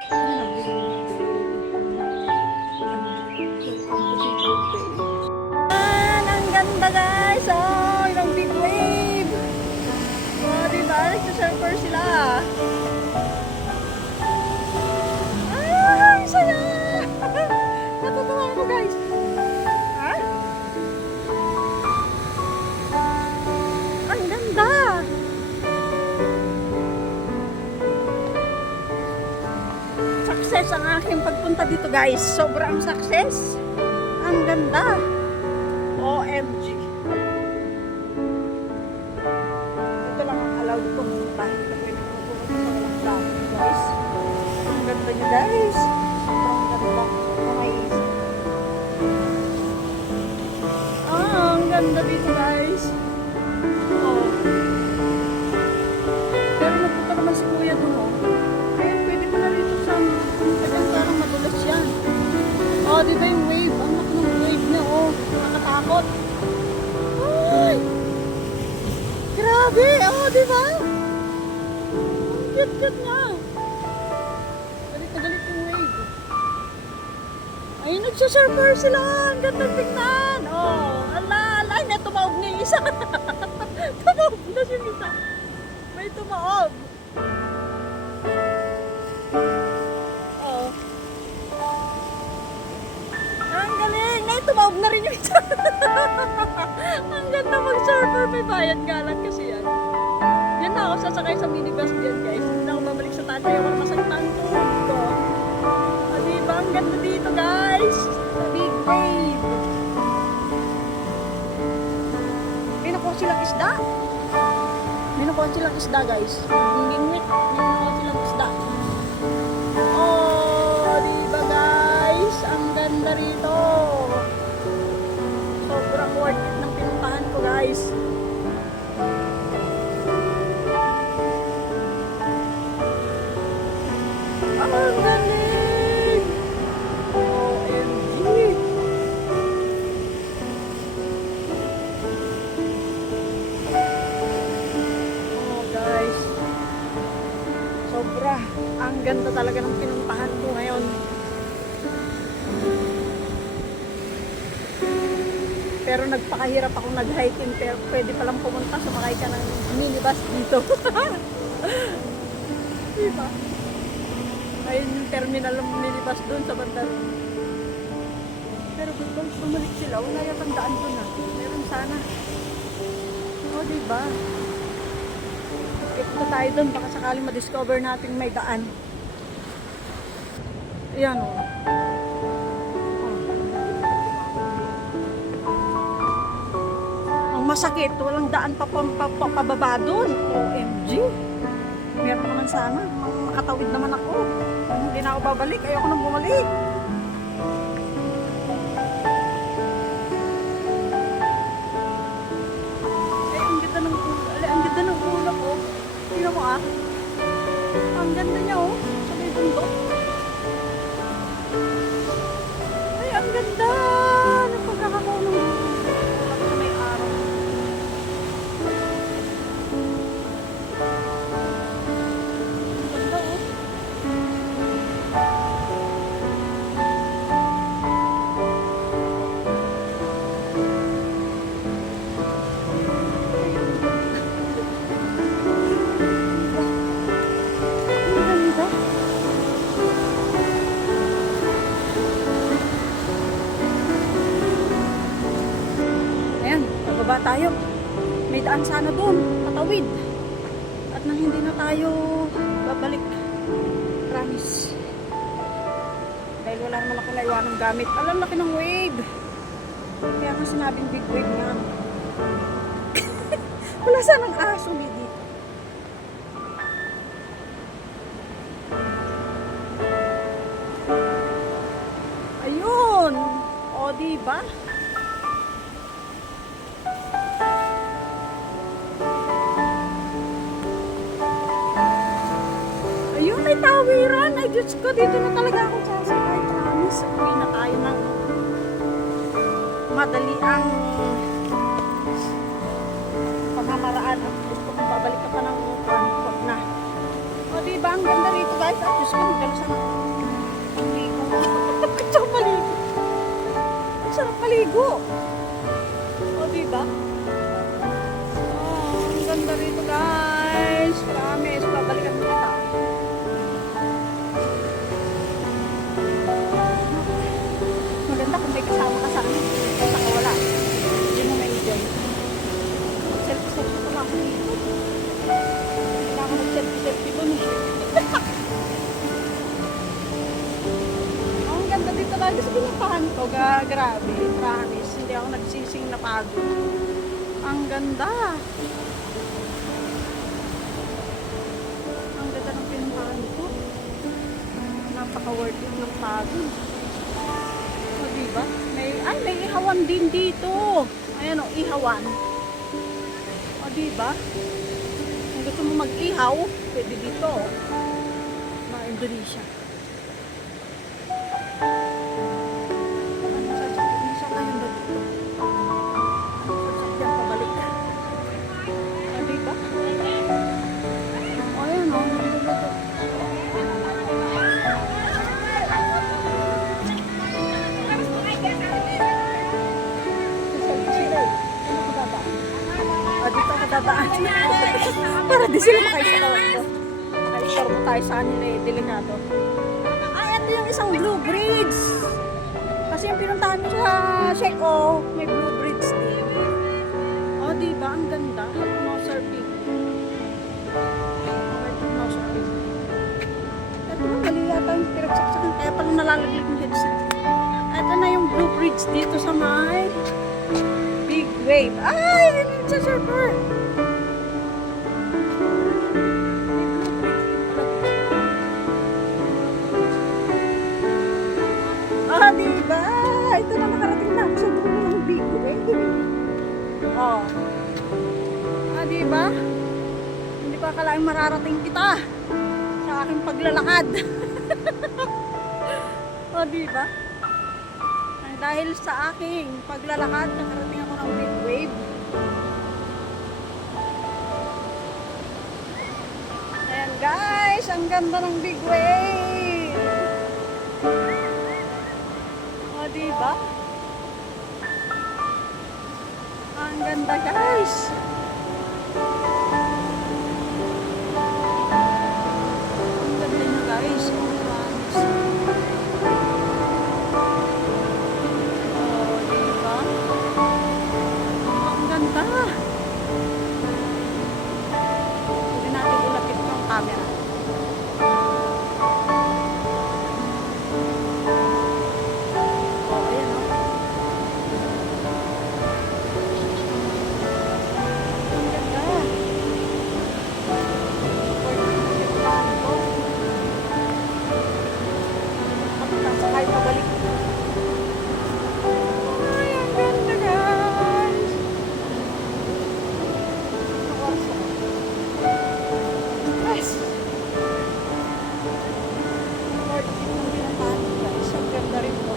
Ang ganda guys! Oh, yung big wave! Oh, diba? Nagsasurfer sila. Ay, saya! Natutuwa ako guys. Ha? Ang ganda! Success ang aking pagpunta dito guys. Sobrang success. Ang ganda. OMG. Ito lang ang allowed kong punta. Ito pwede ko pumunta sa walang dami guys. Ang ganda niya guys. Sobrang ganda. Amazing. Ang ganda dito guys. Oh. Pero napunta naman si kuya doon oh. Kaya pwede pa na dito sa tagang parang madulas yan. Oh, di ba yung wave? Ang laki ng wave niya oh. Nakatakot. Ay! Grabe! Oh, di ba? Ang cute-cute niya. Galit na galit yung wave. Ay, nagsasurfer sila. Ang ganda tingnan. Oh, ala, ala. May tumaob na yung isa. Tumaob na yung isa. May tumaob. Oh. Ang galing. May tumaob na rin yung isa. Ang ganda mag-surfer. May bayad nga lang kasi yan. Yan na ako sasakay sa minibus diyan guys. Hindi na ako babalik sa taas. Ayaw ko na masakit ang tuhod ko. Ah, diba? Ang ganda dito guys. Big wave. May nakuha silang isda. May nakuha silang isda guys. Lingwit. May nakuha silang isda. Oh, diba guys? Ang ganda rito. Sobrang worth it ng pinuntahan ko guys. Ang galing! OMG! Oh guys. Sobra. Ang ganda talaga ng pinuntahan ko ngayon. Pero nagpakahirap akong nag-hiking pero pwede palang pumunta sumakay ka ng minibus dito. Diba? Ayun yung terminal ng minibus doon sa banda. Pero kung bumalik sila, wala yatang daan doon ah. Meron sana. O diba? Punta tayo doon baka sakaling ma-discover natin may daan. Ayan o. Ang masakit, walang daan pababa doon. OMG. Meron naman sana. Makatawid naman ako. Hindi na ako babalik. Ayoko nang bumalik. Ay, ang ganda ng ulap. Ang ganda ng ulap oh. Tingnan mo ah. Ang ganda niya oh. Sa may bundok. Ay, ang ganda. Ng pagkakakaw ng ulap sa may araw. Baba tayo. May daan sana doon, patawid. At nang hindi na tayo babalik. Promise. Dahil wala naman ako naiwan ng gamit. Alam, laki ng wave. Kaya nga sinabing big wave nga. Wala sanang aso dito. Ayun. O, diba? Ayun, may tawiran. Ay, Diyos ko, dito na talaga ako sasakay. Promise, uwi na tayo ng madali ang pamamaraan. At gusto kong babalik ka pa ng transport na. O, diba? Ang ganda rito, guys. At Diyos ko, magkalusan maligo. O, diba? Oh, ang ganda rito guys. Promise, babalikan mo kita. Maganda kung may kasama ka sa akin. Saka wala. Hindi mo may enjoy. Selfie-selfie pa lang ako dito. Hindi na ako mag-selfie-selfie dun. Ang ganda dito lagi sa pinapahan ko. Grabe, promise. Hindi ako nagsising na pagod. Ang ganda. Ang ganda ng pinapahan ko. Napaka-worth it ng pagod. O, diba? May ihawan din dito. Ayan o, ihawan. O, diba? Kung gusto mo mag-ihaw, pwede dito. Mga Indonesia. Ano sasakyan? Sakayan ba dito? Ano sasakyan pabalik? O, diba? O, ayan o. Dadaan. Para di sila makaisaraw ito. Makaisaraw mo tayo sa kanila eh. Delikado. Ay, ito yung isang blue bridge. Kasi yung pinuntahan mo sa Sheko, may blue bridge din. O, diba? Ang ganda. Hatnosar Peak. Hatnosar Peak. Ito na, mali yata yung pinagsaksakan. Kaya palang nalalaglag yung headset. Ito na yung blue bridge dito sa may big wave. Ay, yun yung surfer. Ah, diba? Ito na, nakarating na ako sa dulo ng big wave. Oh. Ah, diba? Hindi ko akalaing mararating kita sa aking paglalakad. Oh, diba? Dahil sa aking paglalakad, nakarating ako ng big wave. Ayan guys, ang ganda ng big wave. O, diba? Ang ganda guys. Ang ganda niya guys. Hindi natin ulapit yung camera. Oh, ayan o. Ang ganda. Sakay pabalik. Ay, ang ganda guys. Yes. Lord, itong pinuntahan ko guys. Ang ganda rin po.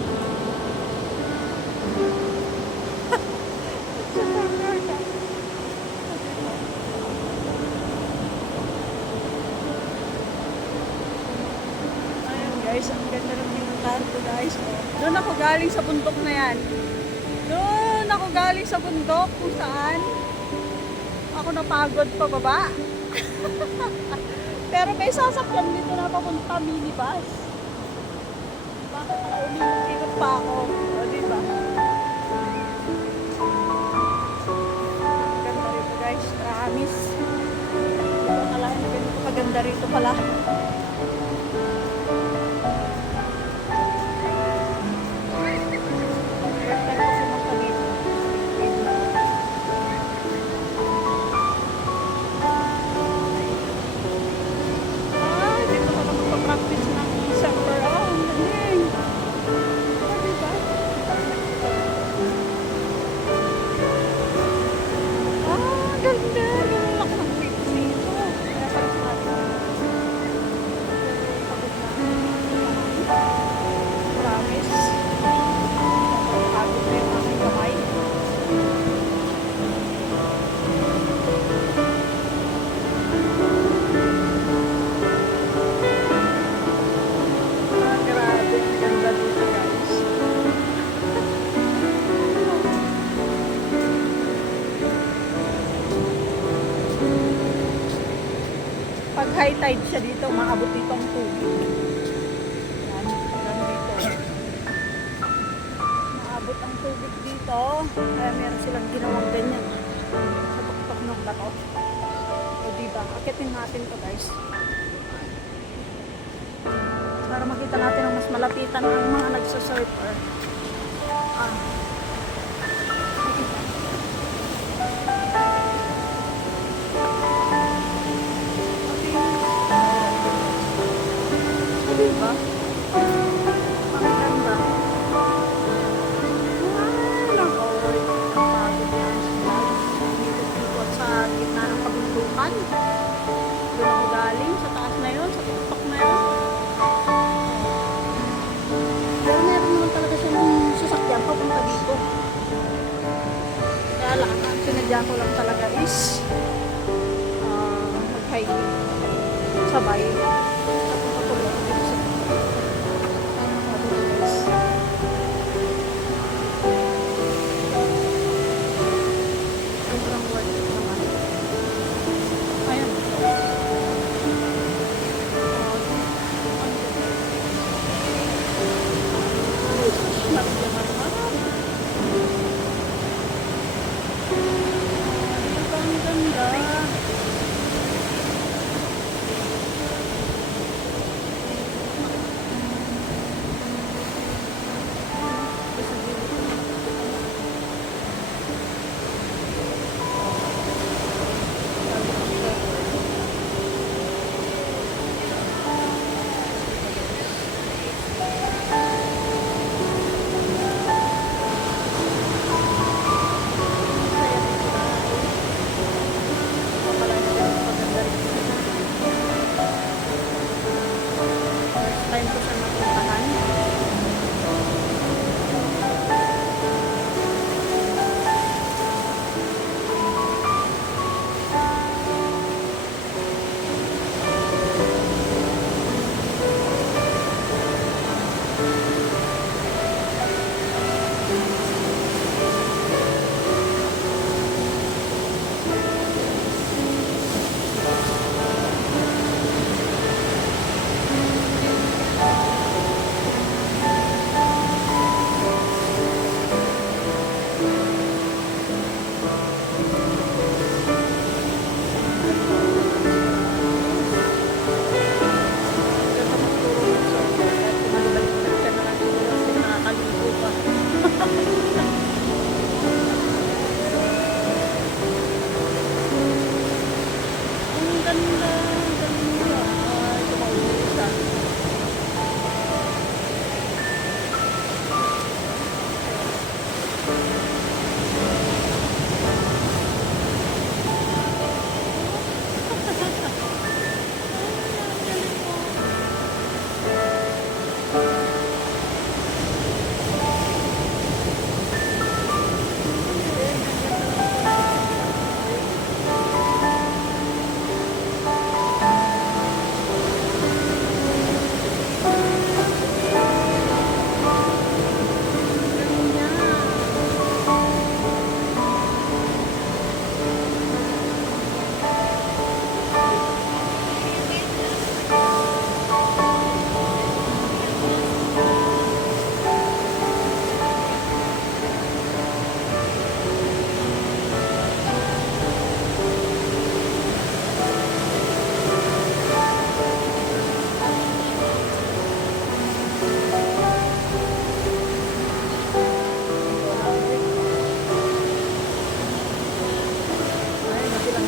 Ayun guys, ang ganda rin pinuntahan ko guys. Doon ako galing sa bundok na yan. Doon ako galing sa bundok kung saan ako napagod pababa. Pero may sasakyan dito na papunta minibus. Bakit ako umiikot pa ako? O, diba? Ganda rito guys, promise. Hindi ko akalain na ganito kaganda rito pala. high tide siya dito, maabot dito ang tubig. Yan, yan dito. Maabot ang tubig dito. Kaya meron silang ginawang ganyan. Sa tuktok ng bato. O diba, akitin natin to guys. Para makita natin ang mas malapitan ang mga nagsasurfer. Diba? Ang ganda. Ay, nako. Pagod yan. Dito sa gitna ng pagmundukan. Doon ako galing. Sa taas na yun. Sa tuktok na yun. Pero meron naman talaga siyang sasakyan papunta dito. Kaya lang, ang sinadya ko lang talaga is mag-hiking. Sabay. Papunta ko lang dito sa sobrang worth it naman. Ayan. Ang ganda. Time ko siya napuntahan.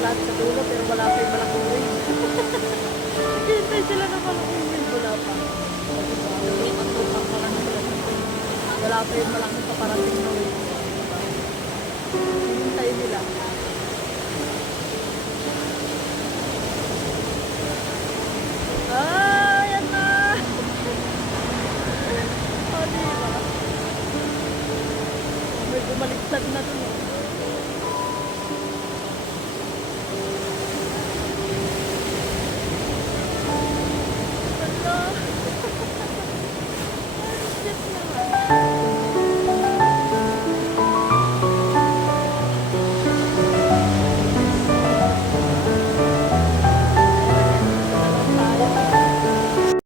lahat sa dulo pero wala pa yung malaking wave. Hintay sila na malaking wave. Wala pa. Lupat-lupat pa lang sila. Wala pa yung malaking paparating na wave. Hintay nila. Ah, yan na! O, diba? May bumaliktad na dun.